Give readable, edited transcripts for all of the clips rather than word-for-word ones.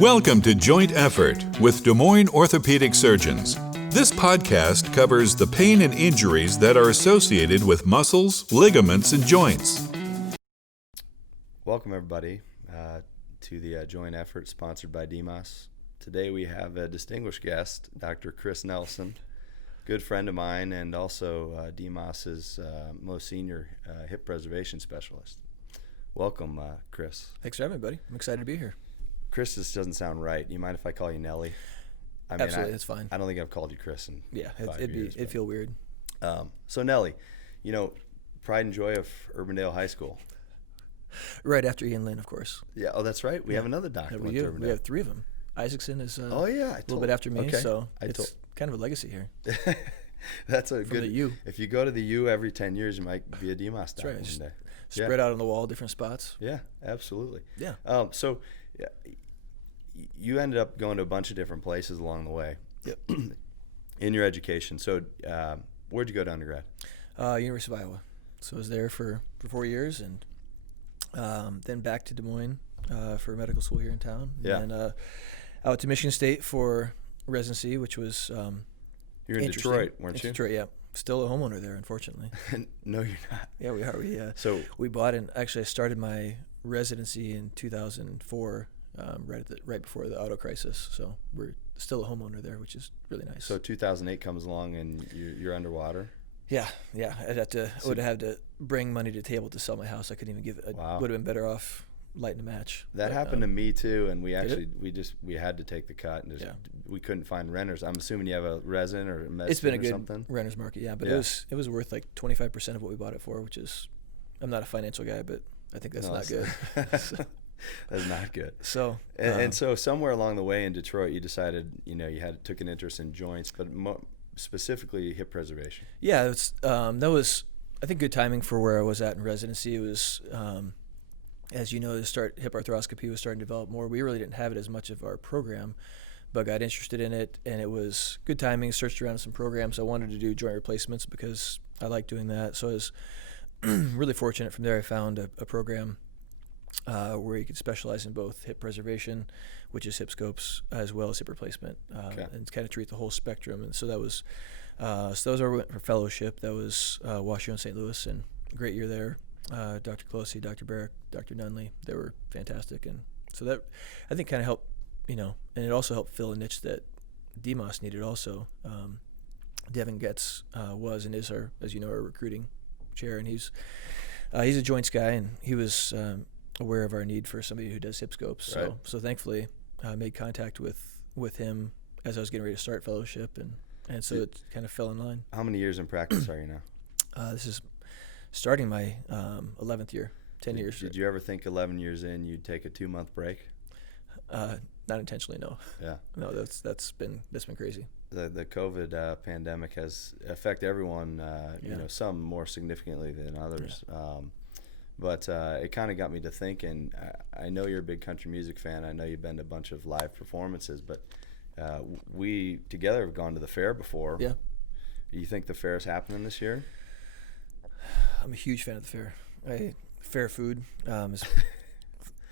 Welcome to Joint Effort with Des Moines Orthopedic Surgeons. This podcast covers the pain and injuries that are associated with muscles, ligaments, and joints. Welcome, everybody, to the Joint Effort sponsored by DMAS. Today we have a distinguished guest, Dr. Chris Nelson, good friend of mine and also DMAS's most senior hip preservation specialist. Welcome, Chris. Thanks for having me, buddy. I'm excited to be here. Chris, this doesn't sound right. You mind if I call you Nelly? Absolutely, it's fine. I don't think I've called you Chris in 5 years. It'd feel weird. So Nelly, you know, pride and joy of Urbandale High School. Right after Ian Lynn, of course. Yeah. Oh, that's right. We have another doctor. We have three of them. Isaacson is a little bit after me, so it's kind of a legacy here. That's a From good. The U. If you go to the U every 10 years, you might be a DMAS doctor one day. Spread out on the wall, different spots. Yeah, absolutely. Yeah. So you ended up going to a bunch of different places along the way. Yep. In your education. So where'd you go to undergrad? University of Iowa. So I was there for 4 years, and then back to Des Moines for medical school here in town. Yeah. And out to Michigan State for residency, which was You're in Detroit, weren't you? Detroit, yeah. Still a homeowner there, unfortunately. No, you're not. Yeah, we are. We bought, and actually I started my residency in 2004, right before the auto crisis. So we're still a homeowner there, which is really nice. So 2008 comes along and you're underwater. Yeah. I would have had to bring money to the table to sell my house. I couldn't even give it. Wow. Would have been better off lighting a match. That happened to me too, and we had to take the cut, and we couldn't find renters. I'm assuming you have a resident or a med It's been a or good something? renter's market, yeah. But it was worth like 25% of what we bought it for, which is, I'm not a financial guy, but I think that's not good. That's not good. So and so somewhere along the way in Detroit, you decided took an interest in joints, but specifically hip preservation. Yeah, that was I think good timing for where I was at in residency. It was. As you know, hip arthroscopy was starting to develop more. We really didn't have it as much of our program, but got interested in it, and it was good timing. Searched around some programs. I wanted to do joint replacements because I like doing that. So I was really fortunate. From there, I found a program where you could specialize in both hip preservation, which is hip scopes, as well as hip replacement, and kind of treat the whole spectrum. And so that was where we went for fellowship. That was WashU St. Louis, and a great year there. Dr. Closey, Dr. Barrick, Dr. Nunley, they were fantastic. And so that, I think, kind of helped, and it also helped fill a niche that DMAS needed also. Devin Getz was and is our recruiting chair, and he's a joints guy, and he was aware of our need for somebody who does hip scopes. Right. So thankfully, I made contact with him as I was getting ready to start fellowship, and so it kind of fell in line. How many years in practice are you now? This is starting my 11th year, 10 years. Did you ever think 11 years in you'd take a 2-month break? Not intentionally, no. Yeah. No, that's been crazy. The COVID pandemic has affected everyone, some more significantly than others. Yeah. But it kind of got me to thinking, I know you're a big country music fan. I know you've been to a bunch of live performances, but we together have gone to the fair before. Yeah. You think the fair is happening this year? I'm a huge fan of the fair. Fair food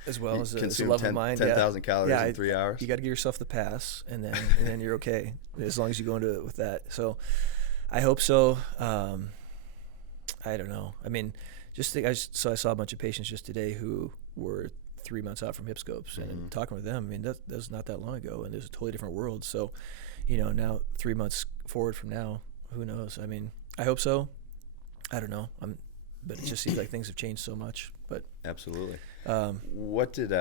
as well as a love of mine. 10,000 calories in 3 hours. You got to give yourself the pass, and then you're okay as long as you go into it with that. So I hope so. I don't know. I mean, I saw a bunch of patients just today who were 3 months out from hip scopes, and talking with them. I mean, that was not that long ago, and there's a totally different world. So, now 3 months forward from now, who knows? I mean, I hope so. I don't know. But it just seems like things have changed so much. But absolutely. What did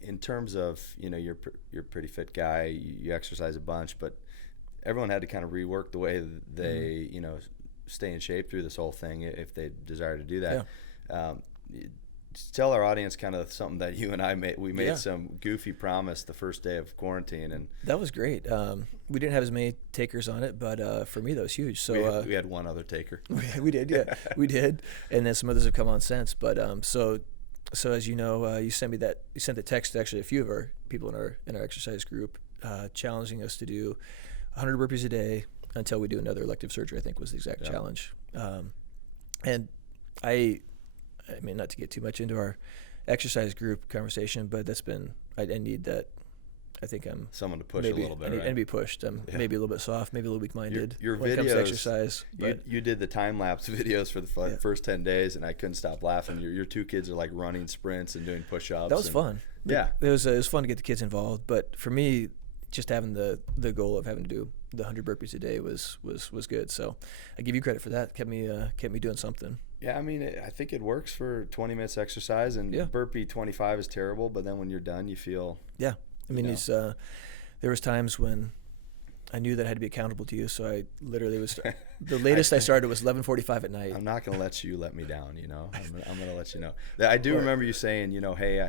in terms of you're a pretty fit guy. You exercise a bunch, but everyone had to kind of rework the way they stay in shape through this whole thing if they desire to do that. Yeah. Tell our audience kind of something that you and I made. We made some goofy promise the first day of quarantine, and that was great. We didn't have as many takers on it, but for me that was huge. So we had one other taker. We did, yeah, we did, and then some others have come on since. But so as you know, you sent the text to actually a few of our people in our exercise group, challenging us to do 100 burpees a day until we do another elective surgery. I think was the exact challenge, and I mean, not to get too much into our exercise group conversation, but that's been, I need that. I think I'm someone to push maybe, a little bit, I need, right? and be pushed. I'm maybe a little bit soft, maybe a little weak-minded Your when videos, it comes to exercise. But you did the time-lapse videos for the first 10 days, and I couldn't stop laughing. Your two kids are like running sprints and doing push-ups. That was fun. Yeah. It was fun to get the kids involved, but for me, just having the goal of having to do the 100 burpees a day was good. So I give you credit for that. Kept me doing something. Yeah, I mean, I think it works for 20 minutes exercise, and burpee 25 is terrible, but then when you're done, you feel... Yeah. I mean, there was times when I knew that I had to be accountable to you, so I literally was the latest I started was 11:45 at night. I'm not going to let you let me down, I'm going to let you know. I do remember you saying, hey, I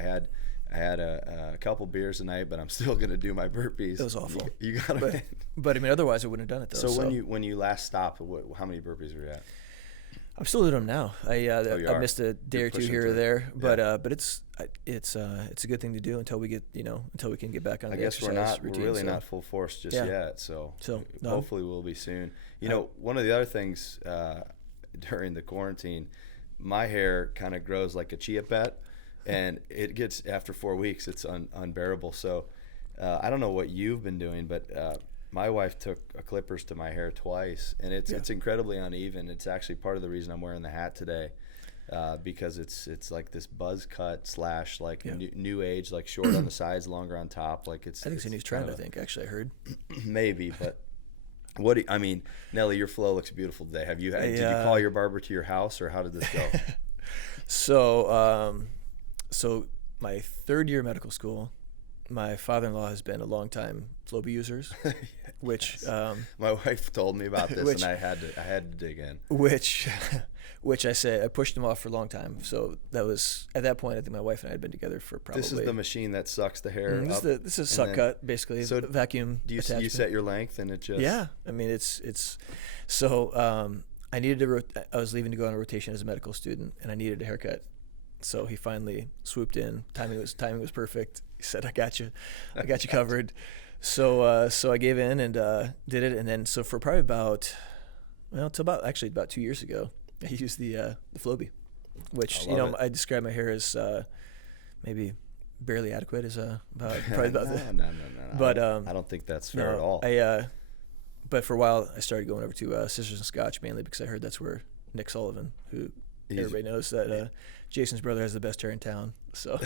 had a couple beers a night, but I'm still going to do my burpees. It was awful. You got to. But I mean, otherwise I wouldn't have done it though. So when you last stopped, how many burpees were you at? I'm still doing them now. I missed a day or two here or there, but it's a good thing to do until we can get back on. I the guess exercise we're routine, really not full force just yet. So hopefully we'll be soon. One of the other things during the quarantine, my hair kind of grows like a chia pet, and it gets after 4 weeks it's unbearable. So I don't know what you've been doing, but my wife took clippers to my hair twice, and it's incredibly uneven. It's actually part of the reason I'm wearing the hat today, because it's like this buzz cut / like new age, like short on the sides, longer on top. Like I think it's a new trend. I think actually I heard. Maybe, but I mean, Nelly, your flow looks beautiful today. Did you call your barber to your house, or how did this go? So my third year of medical school, my father-in-law has been a long time Flowbee users, which my wife told me about this, and I had to dig in. Which I pushed him off for a long time. So that was at that point. I think my wife and I had been together for probably. This is the machine that sucks the hair. This is suck cut basically. So vacuum. Do you set your length and it just? Yeah, I mean it's so I needed I was leaving to go on a rotation as a medical student, and I needed a haircut. So he finally swooped in. Timing was perfect. He said, "I got you covered." So I gave in and did it, and then so for probably about 2 years ago, I used the Flowbee, which I describe my hair as maybe barely adequate. Is probably about no. But I don't think that's fair at all. But for a while I started going over to Scissors and Scotch mainly because I heard that's where Nick Sullivan, who everybody knows that Jason's brother has the best hair in town. So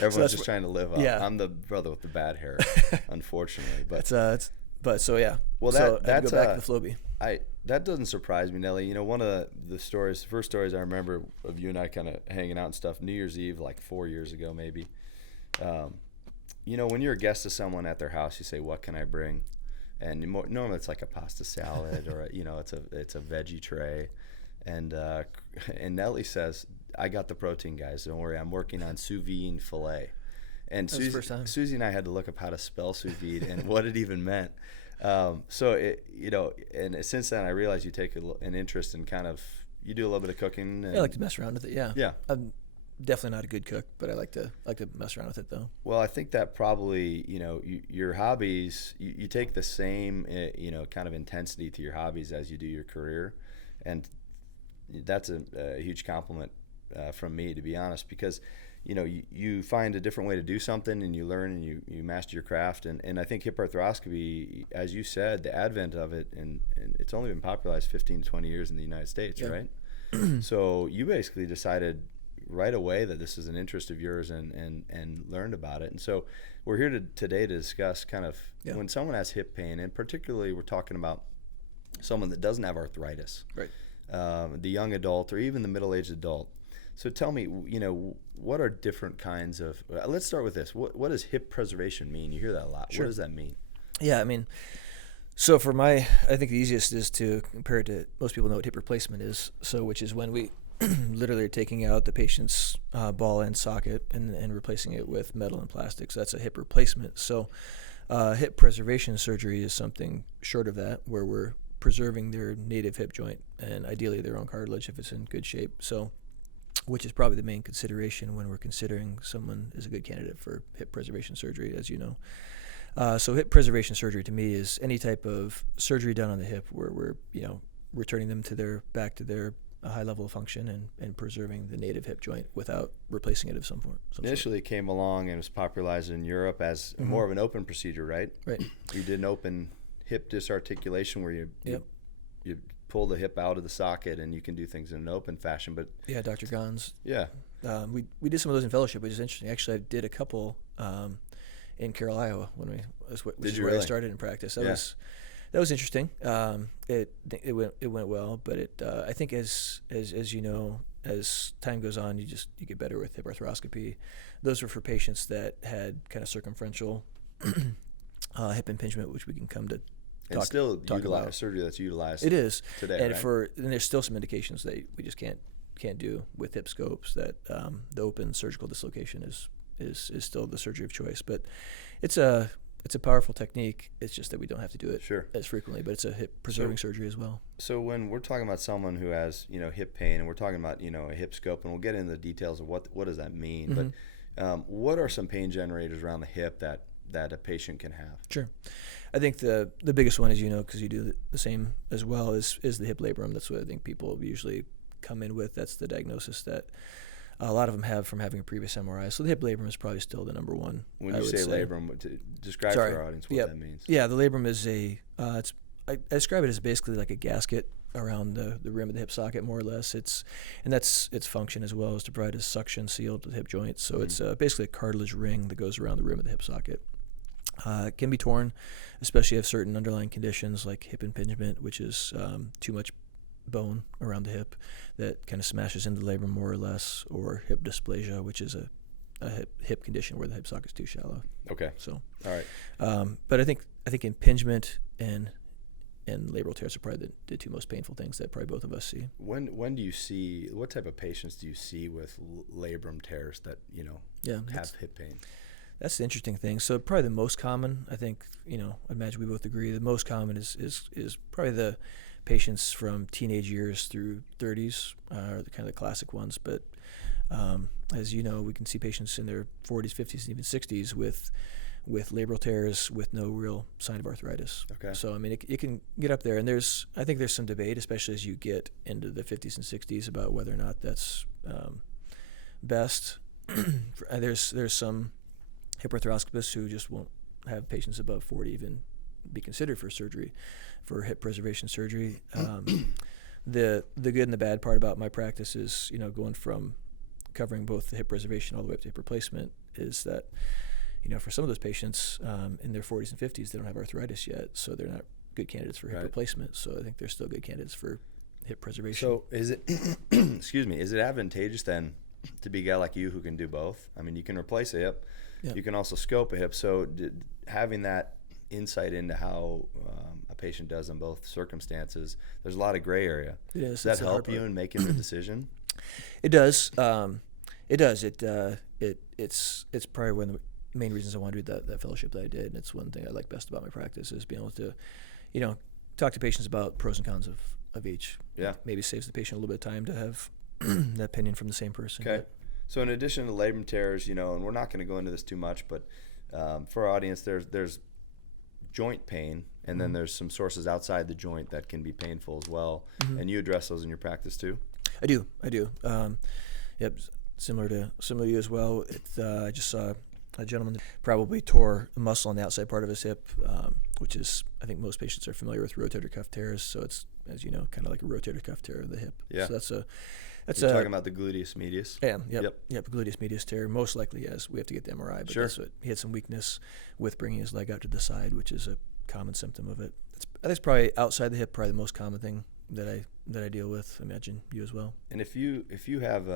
everyone's just trying to live up. Yeah. I'm the brother with the bad hair, unfortunately. But so yeah. Well, I had to go back to the Flowbee. That doesn't surprise me, Nelly. One of the first stories I remember of you and I kind of hanging out and stuff, New Year's Eve, like 4 years ago maybe. When you're a guest of someone at their house, you say, "What can I bring?" And normally it's like a pasta salad or it's a veggie tray. And Nelly says, "I got the protein, guys. Don't worry. I'm working on sous vide filet." And Susie and I had to look up how to spell sous vide and what it even meant. And since then I realized you take an interest in you do a little bit of cooking. I like to mess around with it. Yeah. Yeah. I'm definitely not a good cook, but I like to mess around with it though. Well, I think that probably your hobbies, you take the same kind of intensity to your hobbies as you do your career, and that's a huge compliment from me, to be honest, because you find a different way to do something, and you learn and you master your craft, and I think hip arthroscopy, as you said, the advent of it, and it's only been popularized 15 to 20 years in the United States, right? So you basically decided right away that this is an interest of yours and learned about it. And so we're here today to discuss when someone has hip pain, and particularly we're talking about someone that doesn't have arthritis, right? The young adult or even the middle-aged adult. So tell me, what are different kinds of, let's start with this. What does hip preservation mean? You hear that a lot. Sure. What does that mean? Yeah, I mean, so I think the easiest is to compare it to, most people know what hip replacement is, which is when we literally are taking out the patient's ball and socket and replacing it with metal and plastic. So that's a hip replacement. So hip preservation surgery is something short of that, where we're preserving their native hip joint and ideally their own cartilage if it's in good shape. So, which is probably the main consideration when we're considering someone is a good candidate for hip preservation surgery, as you know. So hip preservation surgery to me is any type of surgery done on the hip where we're returning them back to their a high level of function and preserving the native hip joint without replacing it of some form. Initially, it came along and was popularized in Europe as more of an open procedure, right? Right. You did an open hip disarticulation where you pull the hip out of the socket and you can do things in an open fashion. But yeah, Dr. Gons. Yeah. We did some of those in fellowship, which is interesting. Actually, I did a couple in Carroll, Iowa, which is where I started in practice. That was interesting. It went well, but I think as you know, as time goes on, you get better with hip arthroscopy. Those were for patients that had kind of circumferential hip impingement, which we can come to and talk still about. A surgery that's utilized. It is today, and right? And there's still some indications that we just can't do with hip scopes. That the open surgical dislocation is still the surgery of choice, but it's a powerful technique. It's just that we don't have to do it as frequently, but it's a hip preserving surgery as well. So when we're talking about someone who has hip pain, and we're talking about a hip scope, and we'll get into the details of what does that mean, but what are some pain generators around the hip that a patient can have? Sure. I think the biggest one, as you know, because you do the same as well, is the hip labrum. That's what I think people usually come in with. That's the diagnosis that a lot of them have from having a previous MRI. So the hip labrum is probably still the number one. When you say labrum, describe for our audience what that means. Yeah, the labrum is I describe it as basically like a gasket around the rim of the hip socket, more or less. That's its function as well, is to provide a suction seal to the hip joint. So it's basically a cartilage ring that goes around the rim of the hip socket. It can be torn, especially if certain underlying conditions like hip impingement, which is too much bone around the hip that kind of smashes into the labrum more or less, or hip dysplasia, which is a hip condition where the hip socket's too shallow. Okay. So, all right. But I think impingement and labral tears are probably the two most painful things that probably both of us see. When do you see, what type of patients do you see with labrum tears that have hip pain? That's the interesting thing. So probably the most common, I think, I imagine we both agree, the most common is probably the patients from teenage years through 30s, are the kind of the classic ones. But as you know, we can see patients in their 40s, 50s, and even 60s with labral tears with no real sign of arthritis. Okay. So I mean, it can get up there, and I think there's some debate, especially as you get into the 50s and 60s, about whether or not that's best. There's some hip arthroscopists who just won't have patients above 40 even be considered for surgery, for hip preservation surgery. The good and the bad part about my practice is, going from covering both the hip preservation all the way up to hip replacement, is that, for some of those patients in their 40s and 50s, they don't have arthritis yet, so they're not good candidates for hip replacement. So I think they're still good candidates for hip preservation. So is it, excuse me, is it advantageous then to be a guy like you who can do both? I mean, you can replace a hip, you can also scope a hip. So having that insight into how a patient does in both circumstances, there's a lot of gray area. It is. Does that help you in making the decision? It does. It does. It's probably one of the main reasons I wanted to do that fellowship that I did. And it's one thing I like best about my practice, is being able to, talk to patients about pros and cons of each. Yeah. Maybe saves the patient a little bit of time to have that opinion from the same person. Okay. So in addition to labrum tears, and we're not going to go into this too much, but for our audience, there's joint pain, and then there's some sources outside the joint that can be painful as well. And you address those in your practice too? I do. Yep. Similar to you as well. I just saw a gentleman that probably tore a muscle on the outside part of his hip, which is, I think most patients are familiar with rotator cuff tears. So it's, as you know, kind of like a rotator cuff tear of the hip. Yeah. So You're talking about the gluteus medius? Yeah. Yep. Gluteus medius tear. Most likely, yes. We have to get the MRI, but that's what he had some weakness with bringing his leg out to the side, which is a common symptom of it. I think it's probably outside the hip, probably the most common thing that I deal with. I imagine you as well. And if you have,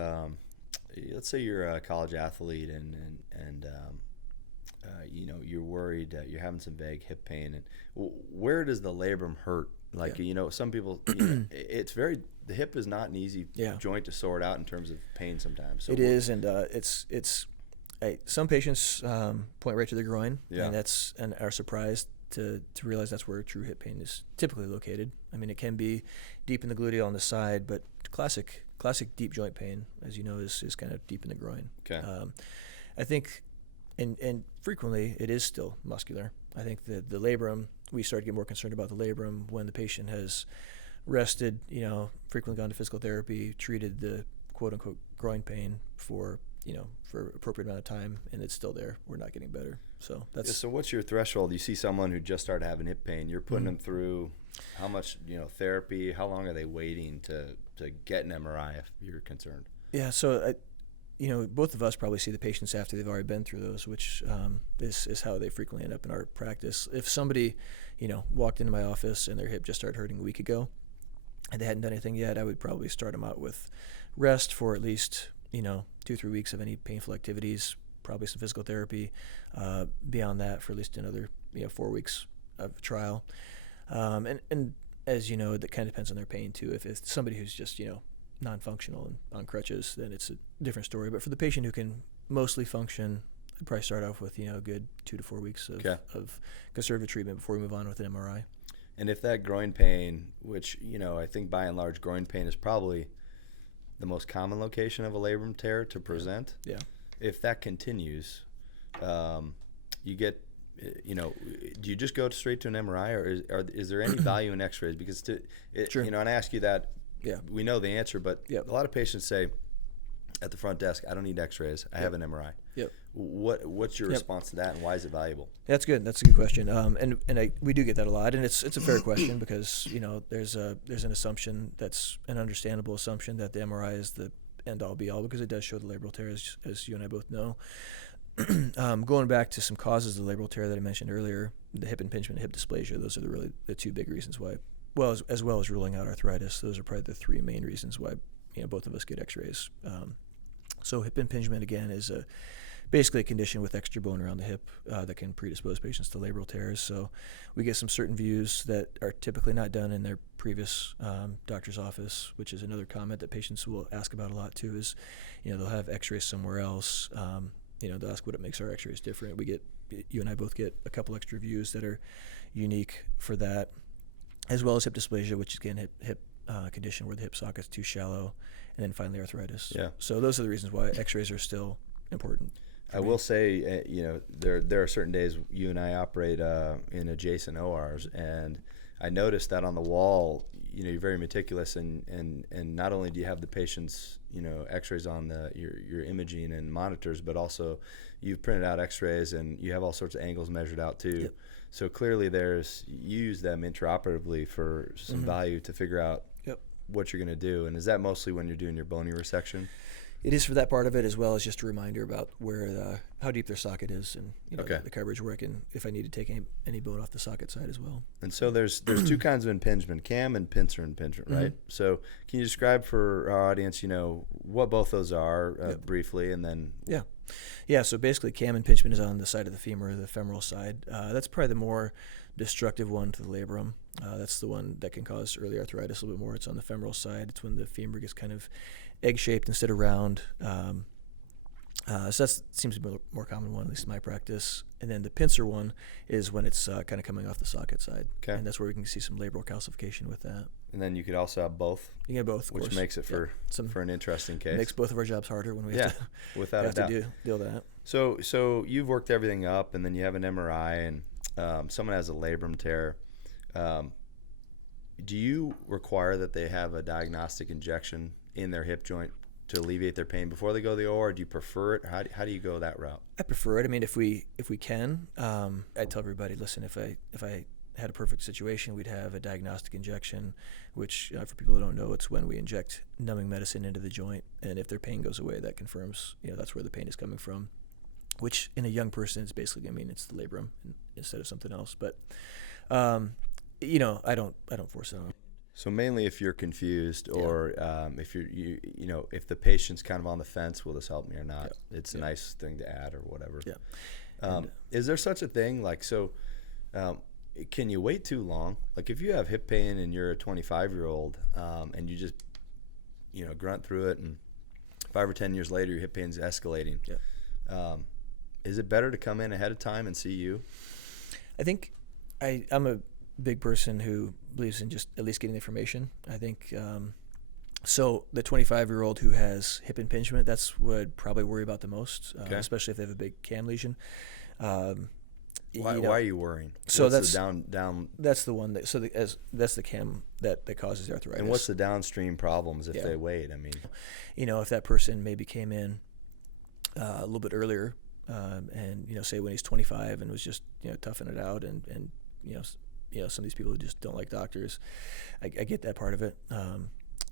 let's say you're a college athlete and you're worried, you're having some vague hip pain, and where does the labrum hurt? Like, some people, it's the hip is not an easy joint to sort out in terms of pain sometimes. So it is, and some patients point right to the groin, and are surprised to realize that's where true hip pain is typically located. I mean, it can be deep in the gluteal on the side, but classic deep joint pain, as you know, is kind of deep in the groin. Okay. I think, and frequently it is still muscular. I think the labrum, we start to get more concerned about the labrum when the patient has rested, frequently gone to physical therapy, treated the quote unquote groin pain for appropriate amount of time, and it's still there. We're not getting better. So that's. So what's your threshold? You see someone who just started having hip pain, you're putting them through how much, therapy? How long are they waiting to get an MRI if you're concerned? Yeah. So both of us probably see the patients after they've already been through those, which is how they frequently end up in our practice. If somebody, walked into my office and their hip just started hurting a week ago and they hadn't done anything yet, I would probably start them out with rest for at least, 2-3 weeks of any painful activities, probably some physical therapy. Beyond that, for at least another, 4 weeks of trial. And as you know, that kind of depends on their pain too. If it's somebody who's just, non-functional and on crutches, then it's a different story. But for the patient who can mostly function, I'd probably start off with, a good 2 to 4 weeks of conservative treatment before we move on with an MRI. And if that groin pain, which, I think by and large groin pain is probably the most common location of a labrum tear to present. Yeah. If that continues, you get, do you just go straight to an MRI, or is there any value in X-rays? Because Sure. And I ask you that, Yeah. we know the answer, but Yep. a lot of patients say at the front desk, I don't need X-rays, I have an MRI. Yep. What's your Yep. response to that, and why is it valuable? That's good. That's a good question. We do get that a lot, and it's a fair question because there's an assumption that's an understandable assumption that the MRI is the end all be all because it does show the labral tear, as you and I both know. Going back to some causes of the labral tear that I mentioned earlier, the hip impingement, hip dysplasia, those are really the two big reasons why. Well, as well as ruling out arthritis, those are probably the three main reasons why both of us get X-rays. So hip impingement again is basically a condition with extra bone around the hip that can predispose patients to labral tears. So we get some certain views that are typically not done in their previous doctor's office, which is another comment that patients will ask about a lot too. Is they'll have X-rays somewhere else. They'll ask what makes our X-rays different. You and I both get a couple extra views that are unique for that, as well as hip dysplasia, which is again hip condition where the hip socket's too shallow, and then finally arthritis. Yeah. So those are the reasons why X-rays are still important. I will say, there are certain days you and I operate in adjacent ORs, and I noticed that on the wall, you're very meticulous, and not only do you have the patient's, X-rays on your imaging and monitors, but also you've printed out X-rays and you have all sorts of angles measured out too. Yep. So clearly you use them intraoperatively for some value to figure out what you're going to do. And is that mostly when you're doing your bony resection? It is for that part of it, as well as just a reminder about where how deep their socket is, and the coverage where if I need to take any bone off the socket side as well. And so there's two kinds of impingement, cam and pincer impingement, right? So can you describe for our audience, what both those are briefly, and then Yeah. So basically, cam impingement is on the side of the femur, the femoral side. That's probably the more destructive one to the labrum. That's the one that can cause early arthritis a little bit more. It's on the femoral side. It's when the femur gets kind of egg-shaped instead of round. So that seems to be a more common one, at least in my practice. And then the pincer one is when it's kind of coming off the socket side. Okay. And that's where we can see some labral calcification with that. And then you could also have both. You get both, of which course. makes it for an interesting case. Makes both of our jobs harder when we have without to deal with that. So you've worked everything up, and then you have an MRI, and someone has a labrum tear. Do you require that they have a diagnostic injection in their hip joint to alleviate their pain before they go to the OR? Do you prefer it? How do you go that route? I prefer it. I mean, if we can, I tell everybody, listen, if I had a perfect situation, we'd have a diagnostic injection, which for people who don't know, it's when we inject numbing medicine into the joint, and if their pain goes away, that confirms that's where the pain is coming from. Which in a young person is basically, it's the labrum instead of something else. But I don't force it on. So mainly if you're confused, or if if the patient's kind of on the fence, will this help me or not? It's a nice thing to add or whatever. Yeah. Is there such a thing? Can you wait too long? Like if you have hip pain and you're a 25-year-old, and you just grunt through it, and 5 or 10 years later your hip pain's escalating. Yeah. Is it better to come in ahead of time and see you? I think I'm a big person who believes in just at least getting information. I think so the 25-year-old who has hip impingement, that's what I'd probably worry about the most, especially if they have a big cam lesion. Why are you worrying? So what's that's the down. That's the one that that's the chem that causes the arthritis. And what's the downstream problems if Yeah. they wait? I mean, if that person maybe came in a little bit earlier, and say when he's 25 and was just toughing it out, and some of these people who just don't like doctors, I get that part of it.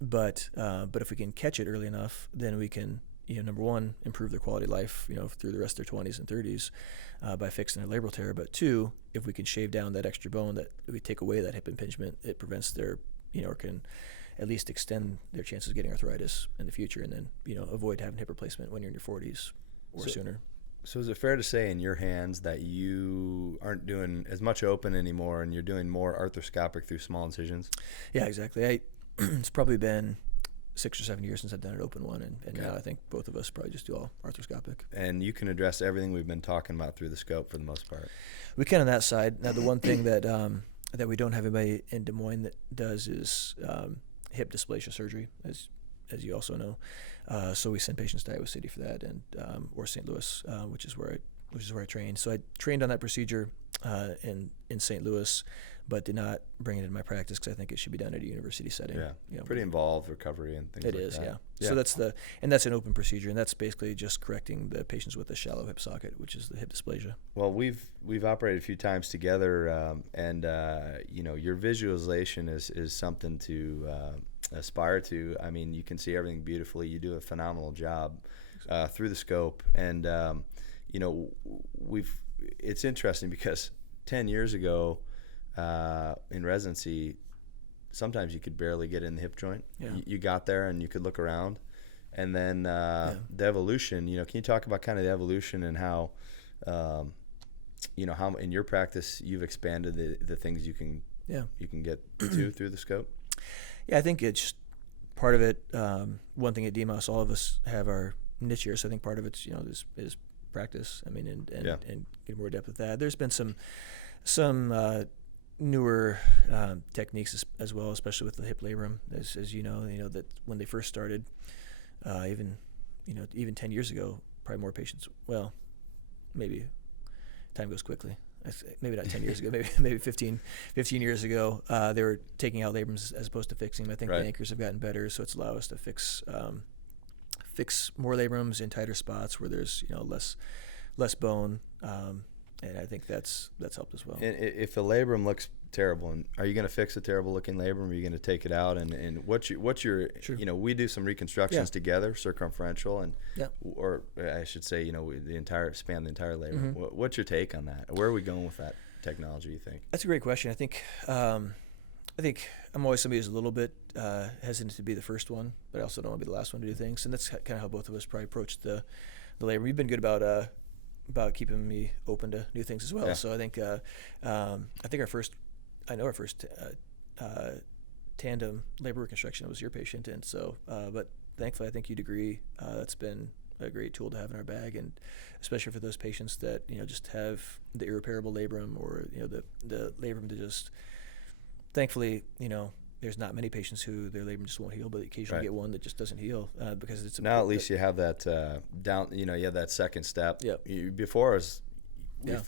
But if we can catch it early enough, then we can number one, improve their quality of life, through the rest of their 20s and 30s by fixing their labral tear. But two, if we can shave down that extra bone, that we take away that hip impingement, it prevents their, or can at least extend their chances of getting arthritis in the future, and then, avoid having hip replacement when you're in your 40s or sooner. So is it fair to say in your hands that you aren't doing as much open anymore and you're doing more arthroscopic through small incisions? Yeah, exactly. It's probably been 6 or 7 years since I've done an open one, and Okay. now I think both of us probably just do all arthroscopic. And you can address everything we've been talking about through the scope for the most part. We can on that side. Now, the one thing that we don't have anybody in Des Moines that does is hip dysplasia surgery, as you also know. So we send patients to Iowa City for that, and or St. Louis, which is where I trained. So I trained on that procedure in St. Louis, but did not bring it into my practice because I think it should be done at a university setting. Yeah, pretty involved recovery and things It like is, that. yeah. So that's an open procedure, and that's basically just correcting the patients with a shallow hip socket, which is the hip dysplasia. Well, we've operated a few times together, and your visualization is something to aspire to. I mean, you can see everything beautifully. You do a phenomenal job through the scope, and it's interesting because 10 years ago in residency, sometimes you could barely get in the hip joint. Yeah. You got there and you could look around, and then the evolution. Can you talk about kind of the evolution and how how in your practice you've expanded the things you can get to through the scope? Yeah, I think it's part of it. One thing at DMOS, all of us have our niche here, so I think part of it's is practice. I mean, and get more depth with that. There's been some newer techniques as well, especially with the hip labrum, as you know that when they first started, even 10 years ago, probably more patients. Well, maybe time goes quickly. Maybe not 10 years ago, maybe 15 years ago, they were taking out labrums as opposed to fixing them. I think the anchors have gotten better, so it's allowed us to fix more labrums in tighter spots where there's less bone, and I think that's helped as well. And if a labrum looks terrible, and are you going to fix a terrible looking labrum? Or are you going to take it out? And what's your Sure. We do some reconstructions together, circumferential, and or I should say span the entire labrum. Mm-hmm. What's your take on that? Where are we going with that technology, you think? That's a great question. I think I'm always somebody who's a little bit hesitant to be the first one, but I also don't want to be the last one to do things. And that's kind of how both of us probably approached the labrum. We've been good about keeping me open to new things as well. Yeah. So I think our first tandem labor reconstruction was your patient, and so but thankfully I think you'd agree that's been a great tool to have in our bag, and especially for those patients that just have the irreparable labrum, or the labrum to just, thankfully there's not many patients who their labrum just won't heal, but occasionally get one that just doesn't heal because it's now at least you have that down. You have that second step. Yep. Before us,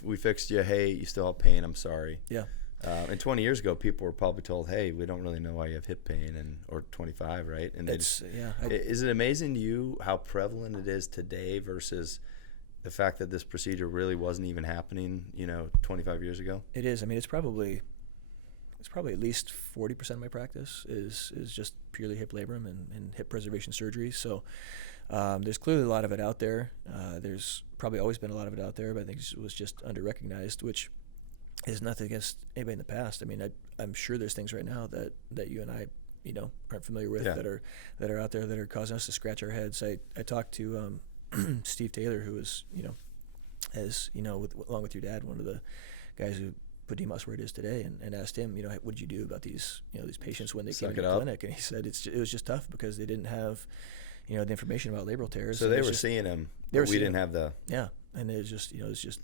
we fixed you. Hey, you still have pain. I'm sorry. Yeah. And 20 years ago, people were probably told, "Hey, we don't really know why you have hip pain," or 25, right? And is it amazing to you how prevalent it is today versus the fact that this procedure really wasn't even happening, 25 years ago? It is. I mean, it's probably at least 40% of my practice is just purely hip labrum and hip preservation surgery. So there's clearly a lot of it out there. There's probably always been a lot of it out there, but I think it was just under-recognized, which is nothing against anybody in the past. I mean, I'm sure there's things right now that you and I aren't familiar with that are out there that are causing us to scratch our heads. I talked to Steve Taylor, who is along with your dad, one of the guys who put DMOS where it is today, and asked him, what did you do about these patients when they came to the clinic? And he said it was just tough because they didn't have the information about labral tears. So they were seeing him, but we didn't have the and it was just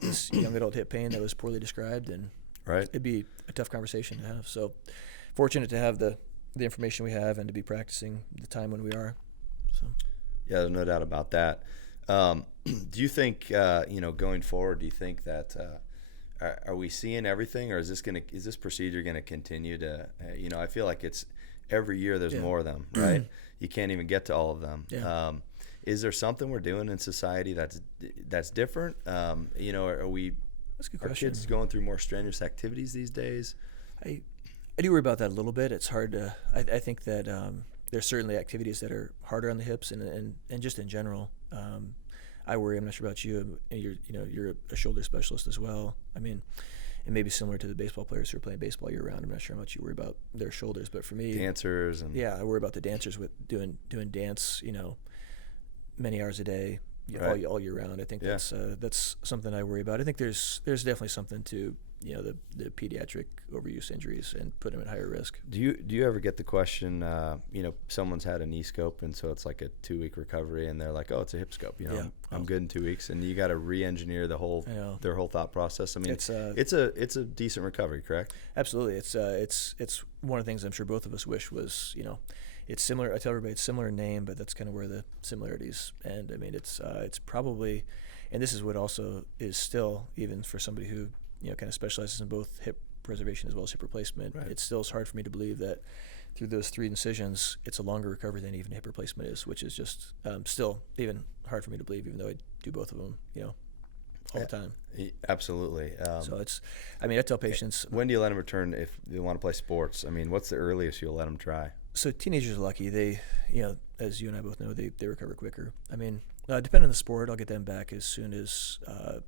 this young adult hip pain that was poorly described, and it'd be a tough conversation to have. So fortunate to have the information we have and to be practicing the time when we are. So yeah, there's no doubt about that. Do you think, going forward, do you think that are we seeing everything, or is this procedure going to continue to, I feel like it's every year there's more of them, right? You can't even get to all of them. Yeah. Is there something we're doing in society that's different? Are That's a good question. kids going through more strenuous activities these days? I do worry about that a little bit. It's hard to. I think that there's certainly activities that are harder on the hips, and just in general. I worry. I'm not sure about you. You're a shoulder specialist as well. I mean, it may be similar to the baseball players who are playing baseball year round. I'm not sure how much you worry about their shoulders, but for me, dancers and I worry about the dancers with doing dance. Many hours a day, Right. all year round. I think that's something I worry about. I think there's definitely something to the pediatric overuse injuries and put them at higher risk. Do you ever get the question, someone's had a knee scope and so it's like a 2-week recovery and they're like, oh, it's a hip scope, I'm good in 2 weeks, and you got to re-engineer their whole thought process. I mean, it's a decent recovery, correct? Absolutely. It's one of the things I'm sure both of us wish was, it's similar. I tell everybody it's similar in name, but that's kind of where the similarities end. I mean, it's probably, and this is what also is still, even for somebody who kind of specializes in both hip preservation as well as hip replacement, right. It still is hard for me to believe that through those 3 incisions, it's a longer recovery than even hip replacement is, which is just still even hard for me to believe, even though I do both of them, all the time. Absolutely. So I tell patients. When do you let them return if they want to play sports? I mean, what's the earliest you'll let them try? So teenagers are lucky. They, as you and I both know, they recover quicker. I mean, depending on the sport, I'll get them back as soon as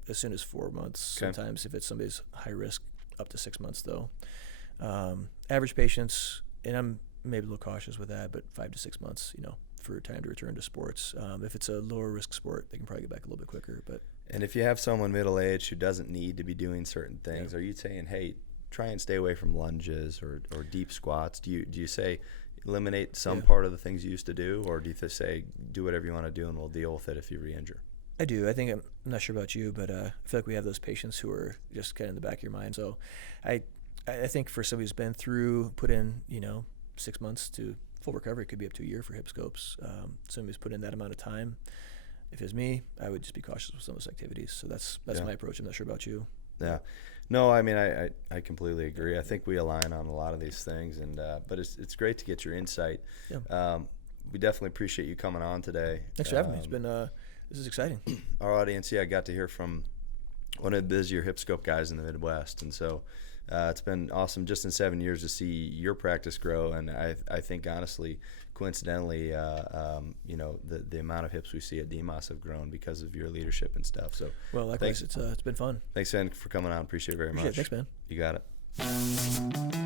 4 months. Okay. Sometimes if it's somebody's high risk, up to 6 months though. Average patients, and I'm maybe a little cautious with that, but 5 to 6 months, for time to return to sports. If it's a lower risk sport, they can probably get back a little bit quicker. And if you have someone middle-aged who doesn't need to be doing certain things, are you saying, hey, try and stay away from lunges or deep squats? Do you say eliminate some part of the things you used to do, or do you say do whatever you want to do and we'll deal with it if you re-injure? I do. I think I'm not sure about you, but I feel like we have those patients who are just kind of in the back of your mind. So I think for somebody who's been through, put in, 6 months to full recovery, it could be up to a year for hip scopes. Somebody who's put in that amount of time. If it's me, I would just be cautious with some of those activities. So that's my approach. I'm not sure about you. Yeah. No, I mean, I completely agree. I think we align on a lot of these things, and but it's great to get your insight. Yeah. We definitely appreciate you coming on today. Thanks for having me. It's been this is exciting. Our audience, got to hear from one of the busier hip scope guys in the Midwest, and so it's been awesome just in 7 years to see your practice grow. And I think honestly, coincidentally, the amount of hips we see at DMOS have grown because of your leadership and stuff. So well, likewise, it's been fun. Thanks, Ben, for coming on. Appreciate it very much. Thanks, man. You got it.